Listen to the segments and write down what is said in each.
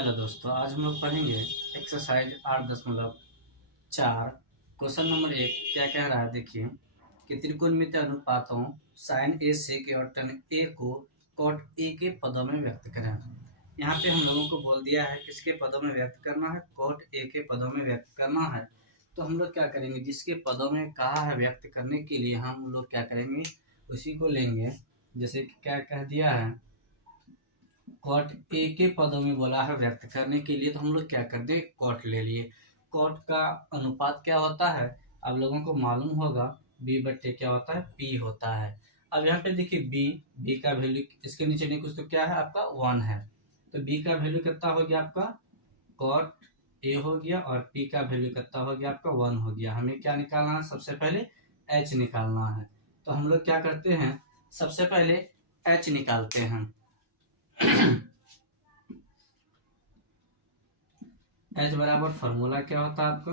Hello दोस्तों, आज हम लोग पढ़ेंगे एक्सरसाइज 8.4 क्वेश्चन नंबर 1। क्या कह रहा है देखिए कि त्रिकोणमितीय अनुपातों साइन ए सेक ए और टन ए को कॉट ए के पदों में व्यक्त करें। यहाँ पे हम लोगों को बोल दिया है किसके पदों में व्यक्त करना है, कॉट ए के पदों में व्यक्त करना है। तो हम लोग क्या करेंगे, जिसके पदों में कहा है व्यक्त करने के लिए हम लोग क्या करेंगे, उसी को लेंगे। जैसे कि क्या कह दिया है, कॉट ए के पदों में बोला है व्यक्त करने के लिए, तो हम लोग क्या कर दे, कॉट ले लिए। कॉट का अनुपात क्या होता है, आप लोगों को मालूम होगा, बी बट्टे क्या होता है, पी होता है। अब यहाँ पे देखिए बी का वैल्यू इसके नीचे नहीं कुछ, तो क्या है आपका 1 है। तो बी का वैल्यू कितना हो गया आपका, कॉट ए हो गया, और पी का वैल्यू कितना हो गया आपका 1 हो गया। हमें क्या निकालना है, सबसे पहले एच निकालना है। तो हम लोग क्या करते हैं, सबसे पहले एच निकालते हैं। एच बराबर फॉर्मूला क्या होता है आपका,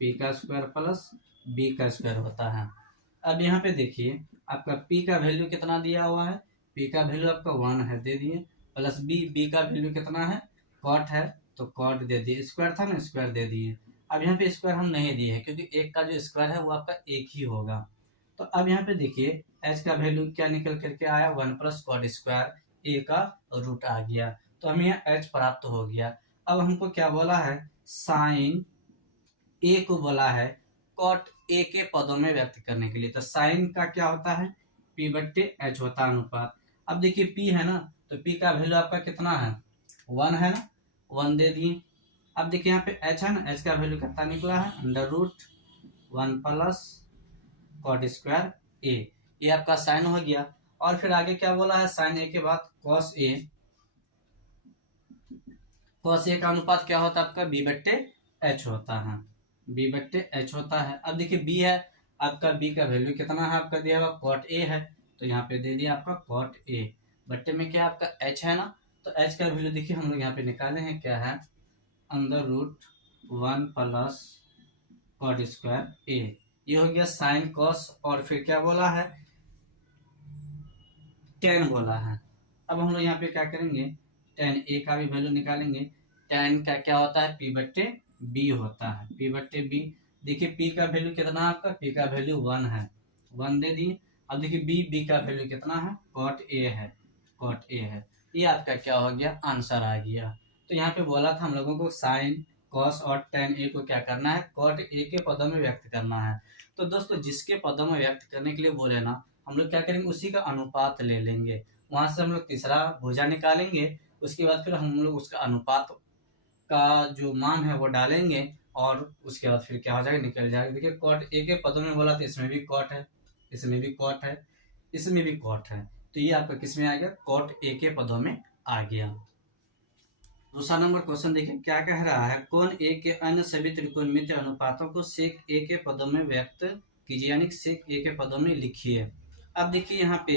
पी का स्क्वायर प्लस बी का स्क्वायर होता है। अब यहाँ पे देखिए आपका पी का वैल्यू कितना दिया हुआ है, पी का वैल्यू आपका 1 है, दे दिए, प्लस बी का वैल्यू कितना है, कॉट है, तो कॉट दे दिए, स्क्वायर था ना, स्क्वायर दे दिए। अब यहाँ पे स्क्वायर हम नहीं दिए हैं क्योंकि एक का जो स्क्वायर है वो आपका एक ही होगा। तो अब यहाँ पे देखिए एच का वैल्यू क्या निकल करके आया, 1 प्लस कॉट स्क्वायर ए का रूट आ गया। तो हमें यहाँ एच प्राप्त हो गया। अब हमको क्या बोला है, साइन ए को बोला है कॉट ए के पदों में व्यक्त करने के लिए। तो साइन का क्या होता है, पी बट्टे एच होता है अनुपात। अब देखिए पी है ना, तो पी का वैल्यू आपका कितना है, 1 है ना, 1 दे दिए। अब देखिए यहाँ पे एच है ना, एच का वैल्यू कितना निकला है, under root 1 plus cot square A, ये आपका साइन हो गया। और फिर आगे क्या बोला है, साइन ए के बाद कॉस ए, कॉस ए का अनुपात क्या होता है आपका, बी बट्टे एच होता है, बी बट्टे एच होता है। अब देखिए बी है आपका, बी का वैल्यू कितना है आपका दिया हुआ, कॉट ए है, तो यहाँ पे दे दिया आपका कॉट ए, बट्टे में क्या आपका एच है ना। तो एच का वैल्यू देखिए हम लोग यहाँ पे निकाले हैं, क्या है, under root 1 plus cot square A, ये हो गया साइन कॉस, और फिर क्या बोला है, टेन बोला है। अब हम लोग यहाँ पे क्या करेंगे, टेन ए का भी वैल्यू निकालेंगे। टेन का क्या होता है, पी बट्टे बी होता है, पी बट्टे बी। देखिए पी का वैल्यू कितना है आपका, पी का वैल्यू 1 है, 1 दे दिए। अब देखिए बी का वैल्यू कितना है, कॉट ए है, कॉट ए है। ये आपका क्या हो गया, आंसर आ गया। तो यहाँ पे बोला था हम लोगों को साइन कॉस और टेन ए को क्या करना है, कॉट ए के पदों में व्यक्त करना है। तो दोस्तों जिसके पदों में व्यक्त करने के लिए बोले ना, हम लोग क्या करेंगे, उसी का अनुपात ले लेंगे। वहां से हम लोग तीसरा भुजा निकालेंगे, उसके बाद फिर हम लोग उसका अनुपात का जो मान है वो डालेंगे, और उसके बाद फिर क्या हो जाएगा, निकल जाएगा। देखिए कॉट ए के पदों में बोला तो इसमें भी कॉट है, इसमें भी कॉट है, इसमें भी कॉट है, तो ये आपका किस में आ गया, कॉट ए के पदों में आ गया। दूसरा नंबर क्वेश्चन देखिए क्या कह रहा है, कोण ए के अन्य सभी त्रिकोणमितीय अनुपातों को सेक ए के पदों में व्यक्त कीजिए, यानी सेक ए के पदों में लिखिए। अब देखिए यहाँ पे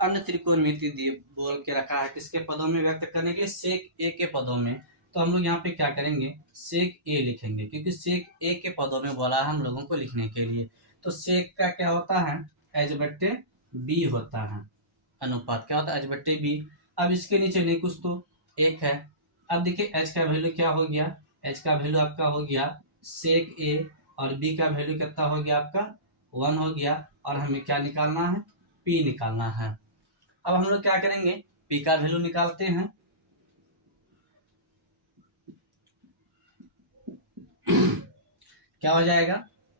अन्य त्रिकोणमिति बोल के रखा है, किसके पदों में व्यक्त करने के लिए, सेक ए के पदों में। तो हम लोग यहाँ पे क्या करेंगे, सेक ए लिखेंगे, क्योंकि सेक ए के पदों में बोला है हम लोगों को लिखने के लिए। तो सेक का क्या होता है, एच बट्टे बी होता है, अनुपात क्या होता है, एच बट्टे बी। अब इसके नीचे नहीं कुछ तो एक है। अब देखिए एच का वैल्यू क्या हो गया, एच का वैल्यू आपका हो गया सेक ए, और बी का वैल्यू कितना हो गया आपका 1 हो गया, और हमें क्या निकालना है, पी निकालना है। अब हम लोग क्या करेंगे, पी का वैल्यू निकालते हैं। क्या हो जाएगा,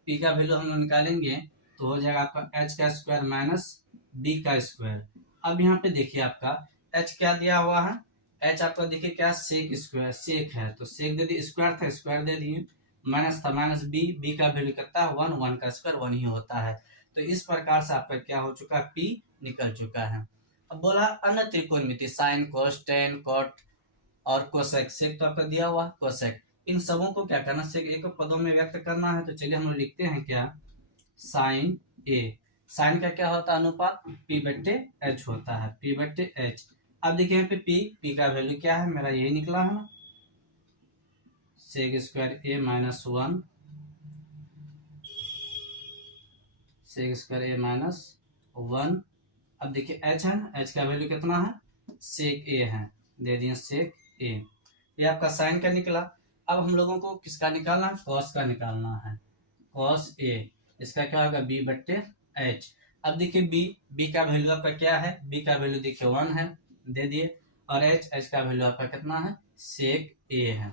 पी का वैल्यू हम लोग निकालेंगे तो हो जाएगा आपका एच का स्क्वायर माइनस बी का स्क्वायर। अब यहाँ पे देखिए आपका एच क्या दिया हुआ है, एच आपका देखिए क्या, सेक स्क्वायर, सेक है तो सेक दे दिए, स्क्वायर था स्क्वायर दे दिए, माइनस था माइनस बी का वैल्यू कितना है 1, 1 का स्क्वायर 1 ही होता है। तो इस प्रकार से आपका क्या हो चुका है, पी निकल चुका है। अब बोला अन्य त्रिकोणमिति साइन कोस टेन कॉट और कोसेक, सेक तो आपका दिया हुआ कोसेक, इन सबों को क्या करना, सेक एक पदों में व्यक्त करना है। तो चलिए हम लोग लिखते हैं क्या, साइन ए, साइन का क्या होता है अनुपात, पी बट्टे एच होता है, पी बट्टे एच। अब देखिए यहाँ पे पी का वैल्यू क्या है, मेरा यही निकला है ना, सेक स्क्वायर ए माइनस 1, सेक स्क्वायर ए माइनस 1। अब देखिए एच है ना, एच का वैल्यू कितना है, सेक ए है, दे दिए सेक ए। ये आपका साइन का निकला। अब हम लोगों को किसका निकालना है, कॉस का निकालना है, कॉस ए। इसका क्या होगा, बी बट्टे एच। अब देखिए बी का वैल्यू आपका क्या है, बी का वैल्यू देखिए 1 है, दे दिए। और एच का वैल्यू आपका कितना है, सेक ए है,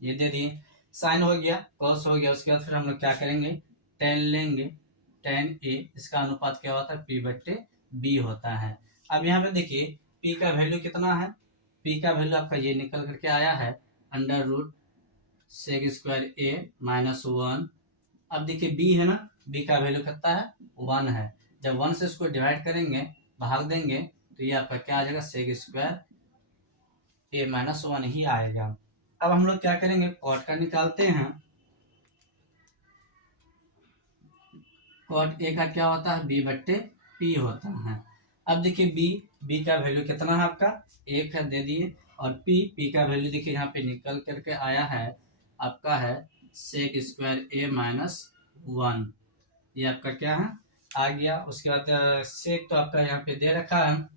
ये दे दिए। साइन हो गया, कॉस हो गया। उसके बाद फिर हम लोग क्या करेंगे, टेन लेंगे, टेन ए। इसका अनुपात क्या होता है, पी बट्टे बी होता है। अब यहाँ पे देखिए पी का वैल्यू कितना है, पी का वैल्यू आपका ये निकल करके आया है अंडर रूट सेक स्क्वायर ए माइनस 1। अब देखिए बी है ना, बी का वैल्यू कितना है, 1 है। जब 1 से इसको डिवाइड करेंगे, भाग देंगे, तो ये आपका क्या आ जाएगा, सेक स्क्वायर ए माइनस 1 ही आएगा। अब हम लोग क्या करेंगे, कॉट का निकालते हैं। कॉट ए का क्या होता है, बी बट्टे पी होता है। अब देखिए बी का वैल्यू कितना है आपका, 1 है, दे दिए। और पी का वैल्यू देखिए यहाँ पे निकल करके आया है आपका है सेक स्क्वायर ए माइनस 1। ये आपका क्या है, आ गया। उसके बाद सेक तो आपका यहाँ पे दे रखा है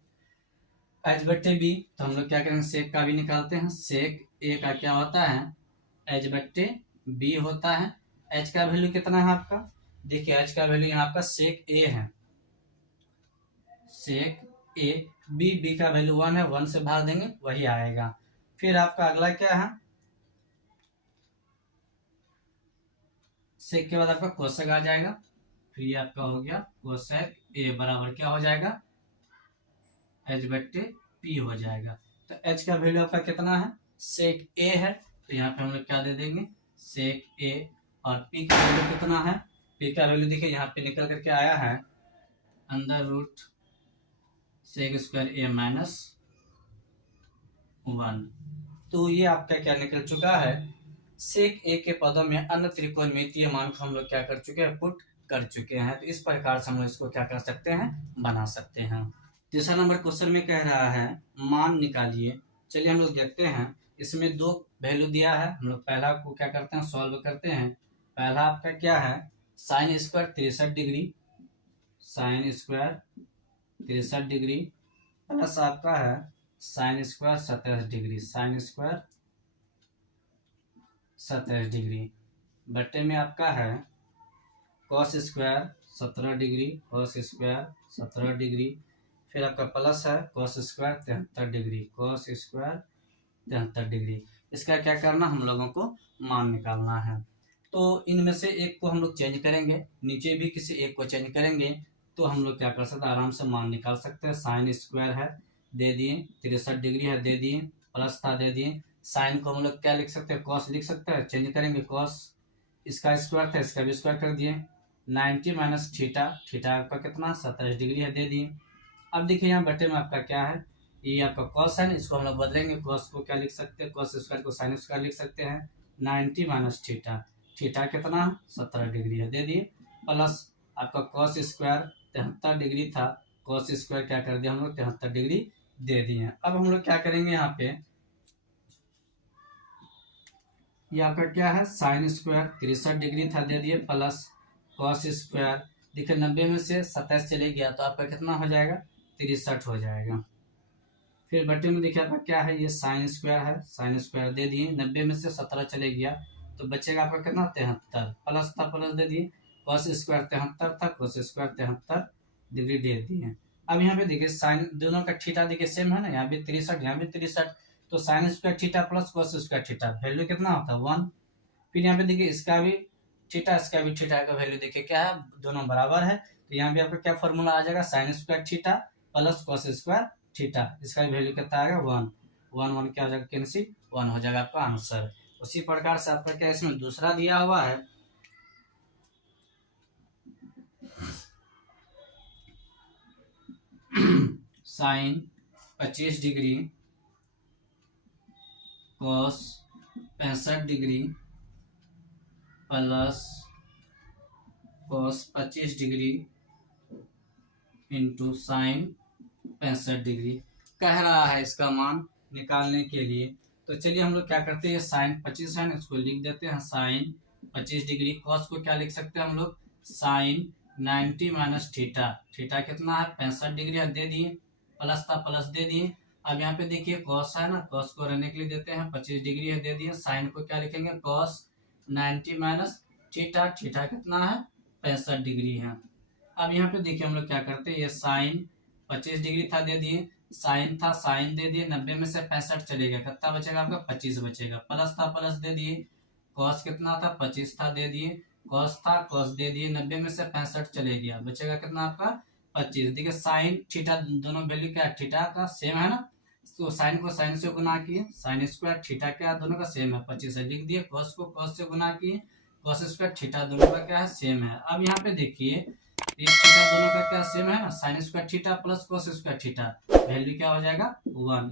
एच बट्टे बी, तो हम लोग क्या करेंगे, सेक का भी निकालते हैं। सेक ए का क्या होता है, एच बट्टे बी होता है। एच का वैल्यू कितना है आपका, देखिए एच का वैल्यू यहाँ आपका सेक ए है, सेक ए। बी का वैल्यू 1 है, 1 से भाग देंगे वही आएगा। फिर आपका अगला क्या है, सेक के बाद आपका कोसेक आ जाएगा। फिर ये आपका हो गया कोसेक ए बराबर क्या हो जाएगा, एच बट्टे पी हो जाएगा। तो एच का वैल्यू आपका कितना है, सेक ए है, तो यहाँ पे हम लोग क्या दे देंगे, सेक ए। और पी का वैल्यू कितना है, पी का वैल्यू देखिए यहाँ पे निकल करके आया है अंडर रूट सेक स्क्वायर ए माइनस 1। तो ये आपका क्या निकल चुका है, सेक ए के पदों में अन्य त्रिकोणमितीय मान को हम लोग क्या कर चुके हैं, पुट कर चुके हैं। तो इस प्रकार से हम लोग इसको क्या कर सकते हैं, बना सकते हैं। तीसरा नंबर क्वेश्चन में कह रहा है मान निकालिए। चलिए हम लोग देखते हैं, इसमें 2 वैल्यू दिया है। हम लोग पहला को क्या करते हैं, सॉल्व करते हैं। पहला आपका क्या है, sine square 63 degree, sine square 63 degree plus आपका है sine square 27 degree, sine square 27 degree बट्टे में आपका है cos square 17 degree, cos square 17 degree. फिर आपका प्लस है cos square 73 degree, cos square 73 degree. इसका क्या करना, हम लोगों को मान निकालना है। तो इनमें से एक को हम लोग चेंज करेंगे, नीचे भी किसी एक को चेंज करेंगे, तो हम लोग क्या कर सकते हैं, आराम से मान निकाल सकते हैं। साइन स्क्वायर है, दे दिए, 63 डिग्री है, दे दिए, प्लस था, दे दिए। साइन को हम लोग क्या लिख सकते हैं, कॉस लिख सकते हैं, चेंज करेंगे, कॉस इसका स्क्वायर था, इसका भी स्क्वायर कर दिए। 90 माइनस थीटा, थीटा आपका कितना 27 डिग्री है, दे दिए। अब देखिए यहाँ बटे में आपका क्या है, ये आपका कॉस है, इसको हम लोग बदलेंगे। कॉस को क्या लिख सकते हैं, कॉस स्क्वायर को साइन स्क्वायर लिख सकते हैं। 90 माइनस थीटा, थीटा कितना 17 डिग्री है, दे दिए। प्लस आपका कॉस स्क्वायर 73 डिग्री था, कॉस स्क्वायर क्या कर दिया हम लोग, 73 डिग्री दे दिए। अब हम लोग क्या करेंगे, यहाँ पे ये आपका क्या है, साइन स्क्वायर 63 डिग्री था, दे दिए, प्लस कॉस स्क्वायर देखिए 90 में से 27 चले गया, तो आपका कितना हो जाएगा, 63 हो जाएगा। फिर बटे में देखिए आपका क्या है, ये साइन स्क्वायर है, साइन स्क्वायर दे दिए, 90 में से 17 चले गया, तो बचेगा आपका कितना 73, प्लस था, प्लस दे दिए। कॉस स्क्वायर 73 था, कॉस स्क्वायर 73 डिग्री दे दिए। अब यहाँ पे देखिए साइन दोनों का थीटा देखिए सेम है ना, यहाँ भी 63, यहाँ भी 63, तो sine square theta plus cos square theta value कितना होता है 1। फिर यहाँ पे देखिए इसका भी थीटा, इसका भी थीटा का वैल्यू देखिए क्या है, दोनों बराबर है, तो यहाँ पे आपका क्या फॉर्मूला आ जाएगा, sine square theta plus cos square theta, इसका वैल्यू कितना आएगा 1, 1 क्या हो जाएगा, कैंसिल, 1 हो जाएगा आपका आंसर। उसी प्रकार से आपका क्या इसमें दूसरा दिया हुआ है, sine 25 degree cos 65 degree plus cos 25 degree into sine 65 degree कह रहा है इसका मान निकालने के लिए। तो चलिए हम लोग क्या करते हैं, साइन 25 है, इसको लिख देते हैं साइन 25 डिग्री। कॉस को क्या लिख सकते हैं हम लोग, साइन 90 माइनस थीटा, थीटा कितना है 65 डिग्री है, दे दिए, प्लस था, प्लस दे दिए। अब यहाँ पे देखिए कॉस है ना, कॉस को रहने के लिए देते हैं 25 डिग्री है, दे दिए। साइन को क्या लिखेंगे, कॉस 90 माइनस थीटा, थीटा कितना है 65 डिग्री है। अब यहाँ पे देखिए हम लोग क्या करते हैं, ये साइन 25 डिग्री था दे दिए, साइन था साइन दे दिए, 90 में से 65 चलेगा, कितना बचेगा आपका 25 बचेगा। प्लस था प्लस दे दिए, कॉस कितना था 25 था दे दिए, कॉस था कॉस दे दिए, 90 में से 65 चले गया, बचेगा कितना आपका 25। देखिए साइन थीटा दोनों वैल्यू क्या है, थीटा का सेम है ना, तो साइन को साइन से गुना किए, साइन स्क्वायर थीटा क्या दोनों का सेम है 25 है, लिख दिए। कॉस को कॉस से गुना किए, कॉस स्क्वायर थीटा दोनों का क्या है सेम है। अब यहाँ पे देखिए ये थीटा दोनों का क्या सेम है ना, sine square theta plus cos square theta, value क्या हो जाएगा 1।